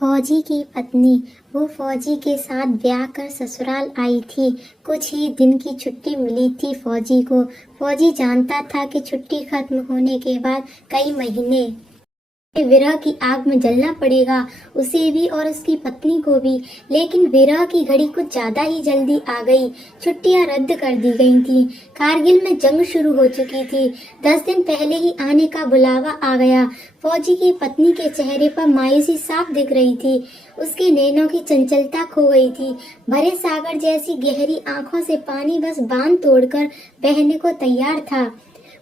फौजी की पत्नी। वो फौजी के साथ ब्याह कर ससुराल आई थी। कुछ ही दिन की छुट्टी मिली थी फौजी को। फौजी जानता था कि छुट्टी खत्म होने के बाद कई महीने विरह की आग में जलना पड़ेगा, उसे भी और उसकी पत्नी को भी। लेकिन विरह की घड़ी कुछ ज्यादा ही जल्दी आ गई। छुट्टियां रद्द कर दी गई थीं। कारगिल में जंग शुरू हो चुकी थी। 10 दिन पहले ही आने का बुलावा आ गया। फौजी की पत्नी के चेहरे पर मायूसी साफ दिख रही थी। उसके नैनों की चंचलता खो गई थी। भरे सागर जैसी गहरी आंखों से पानी बस बांध तोड़कर बहने को तैयार था।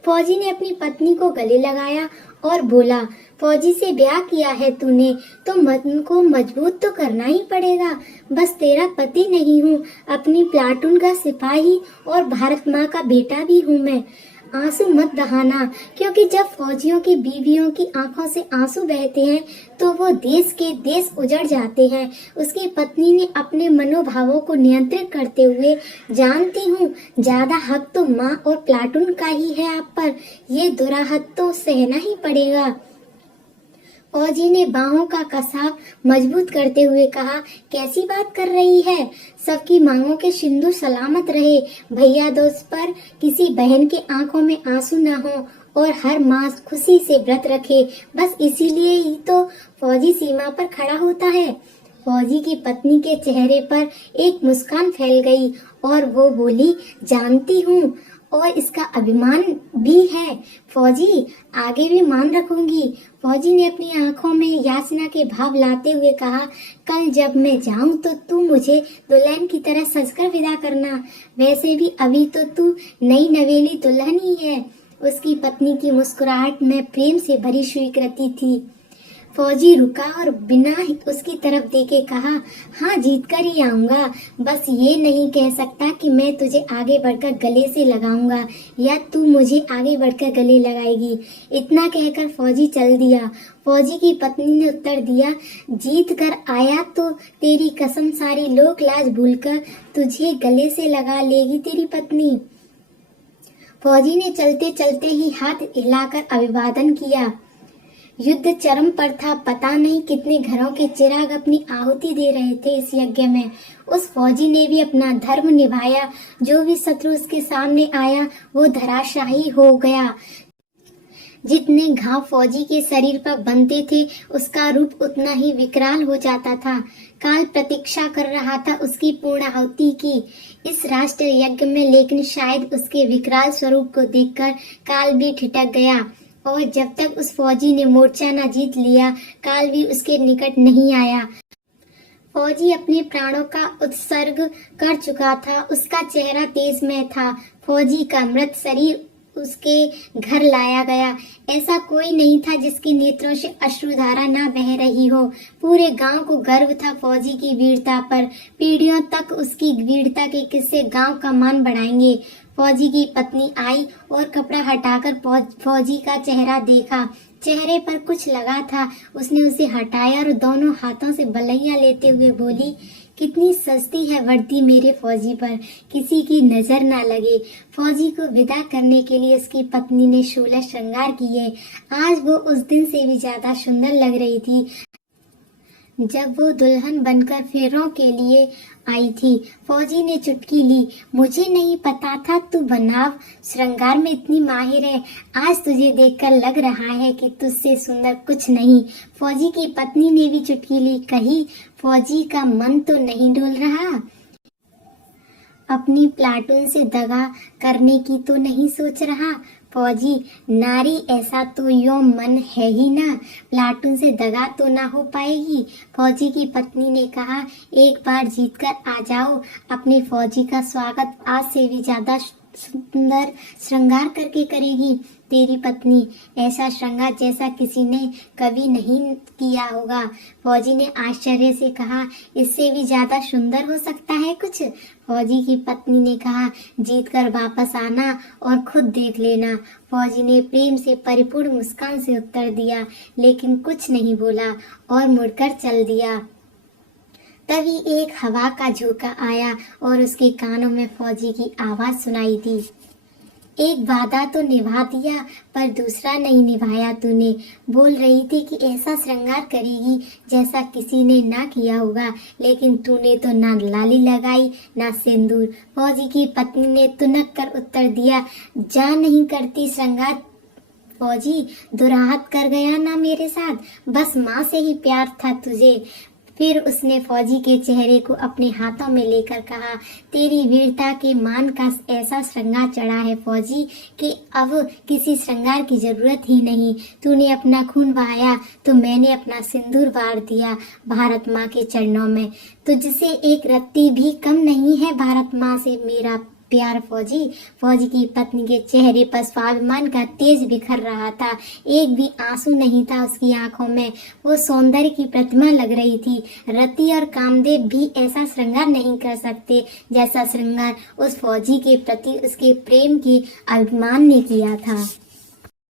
फौजी ने अपनी पत्नी को गले लगाया और बोला, फौजी से ब्याह किया है तूने तो मन को मजबूत तो करना ही पड़ेगा। बस तेरा पति नहीं हूँ, अपनी प्लाटून का सिपाही और भारत माँ का बेटा भी हूँ मैं। आंसू मत बहाना, क्योंकि जब फौजियों की बीवियों की आंखों से आंसू बहते हैं तो वो देश के देश उजड़ जाते हैं। उसकी पत्नी ने अपने मनोभावों को नियंत्रित करते हुए, जानती हूँ ज्यादा हक तो माँ और प्लाटून का ही है आप पर, ये दुराहत तो सहना ही पड़ेगा। फौजी ने बाहों का कसाब मजबूत करते हुए कहा, कैसी बात कर रही है? सबकी मांगों के सिंदूर सलामत रहे। भैया दोस्त पर किसी बहन के आंखों में आंसू न हो और हर माँ खुशी से व्रत रखे। बस इसीलिए ही तो फौजी सीमा पर खड़ा होता है। फौजी की पत्नी के चेहरे पर एक मुस्कान फैल गई और वो बोली, जानती हूँ और इसका अभिमान भी है फौजी, आगे भी मान रखूंगी। फौजी ने अपनी आंखों में याचना के भाव लाते हुए कहा, कल जब मैं जाऊं तो तू मुझे दुल्हन की तरह सजकर विदा करना। वैसे भी अभी तो तू नई नवेली दुल्हन ही है। उसकी पत्नी की मुस्कुराहट में प्रेम से भरी स्वीकृति थी। फौजी रुका और बिना उसकी तरफ देखे कहा, हाँ जीत कर ही आऊंगा। बस ये नहीं कह सकता कि मैं तुझे आगे बढ़कर गले से लगाऊंगा या तू मुझे आगे बढ़कर गले लगाएगी। इतना कहकर फौजी चल दिया। फौजी की पत्नी ने उत्तर दिया, जीत कर आया तो तेरी कसम सारी लोक लाज भूलकर तुझे गले से लगा लेगी तेरी पत्नी। फौजी ने चलते चलते ही हाथ हिलाकर अभिवादन किया। युद्ध चरम पर था। पता नहीं कितने घरों के चिराग अपनी आहुति दे रहे थे इस यज्ञ में। उस फौजी ने भी अपना धर्म निभाया। जो भी शत्रु उसके सामने आया वो धराशायी हो गया। जितने घाव फौजी के शरीर पर बनते थे उसका रूप उतना ही विकराल हो जाता था। काल प्रतीक्षा कर रहा था उसकी पूर्णाहुति की इस राष्ट्र यज्ञ में, लेकिन शायद उसके विकराल स्वरूप को देखकर काल भी ठिठक गया और जब तक उस फौजी ने मोर्चा न जीत लिया, काल भी उसके निकट नहीं आया। फौजी अपने प्राणों का उत्सर्ग कर चुका था। उसका चेहरा तेजमय था। फौजी का मृत शरीर उसके घर लाया गया। ऐसा कोई नहीं था जिसके नेत्रों से अश्रुधारा न बह रही हो। पूरे गांव को गर्व था फौजी की वीरता पर। पीढ़ियों तक उसकी वीरता के किस्से गांव का मान बढ़ाएंगे। फौजी की पत्नी आई और कपड़ा हटाकर फौजी का चेहरा देखा। चेहरे पर कुछ लगा था। उसने उसे हटाया और दोनों हाथों से बलैया लेते हुए बोली, कितनी सस्ती है वर्दी मेरे फौजी पर, किसी की नजर ना लगे। फौजी को विदा करने के लिए उसकी पत्नी ने 16 श्रृंगार किए। आज वो उस दिन से भी ज्यादा सुंदर लग रही थी जब वो दुल्हन बनकर फेरों के लिए आई थी। फौजी ने चुटकी ली, मुझे नहीं पता था तू बनाव श्रृंगार में इतनी माहिर है। आज तुझे देखकर लग रहा है कि तुझसे सुंदर कुछ नहीं। फौजी की पत्नी ने भी चुटकी ली। कहीं फौजी का मन तो नहीं डोल रहा? अपनी प्लाटून से दगा करने की तो नहीं सोच रहा? फौजी, नारी ऐसा तो यो मन है ही ना, प्लाटून से दगा तो ना हो पाएगी। फौजी की पत्नी ने कहा, एक बार जीतकर आ जाओ। अपने फौजी का स्वागत आज से भी ज्यादा सुंदर श्रृंगार करके करेगी तेरी पत्नी। ऐसा श्रृंगार जैसा किसी ने कभी नहीं किया होगा। फौजी ने आश्चर्य से कहा, इससे भी ज्यादा सुंदर हो सकता है कुछ? फौजी की पत्नी ने कहा, जीतकर वापस आना और खुद देख लेना। फौजी ने प्रेम से परिपूर्ण मुस्कान से उत्तर दिया, लेकिन कुछ नहीं बोला और मुड़कर चल दिया। तभी एक हवा का झोंका आया और उसके कानों में फौजी की आवाज सुनाई दी। एक वादा तो निभा दिया पर दूसरा नहीं निभाया तूने। बोल रही थी कि ऐसा श्रृंगार करेगी जैसा किसी ने ना किया होगा, लेकिन तूने तो ना लाली लगाई ना सिंदूर। फौजी की पत्नी ने तुनक कर उत्तर दिया, जा नहीं करती श्रृंगार फौजी, दुराहत कर गया ना मेरे साथ, बस माँ से ही प्यार था तुझे। फिर उसने फौजी के चेहरे को अपने हाथों में लेकर कहा, तेरी वीरता के मान का ऐसा श्रृंगार चढ़ा है फौजी कि अब किसी श्रृंगार की जरूरत ही नहीं। तूने अपना खून बहाया तो मैंने अपना सिंदूर वार दिया भारत माँ के चरणों में। तुझसे एक रत्ती भी कम नहीं है भारत माँ से मेरा प्यार फौजी। फौजी की पत्नी के चेहरे पर स्वाभिमान का तेज बिखर रहा था, एक भी आंसू नहीं था उसकी आंखों में। वो सौंदर्य की प्रतिमा लग रही थी। रति और कामदेव भी ऐसा श्रृंगार नहीं कर सकते जैसा श्रृंगार उस फौजी के प्रति उसके प्रेम के अभिमान ने किया था।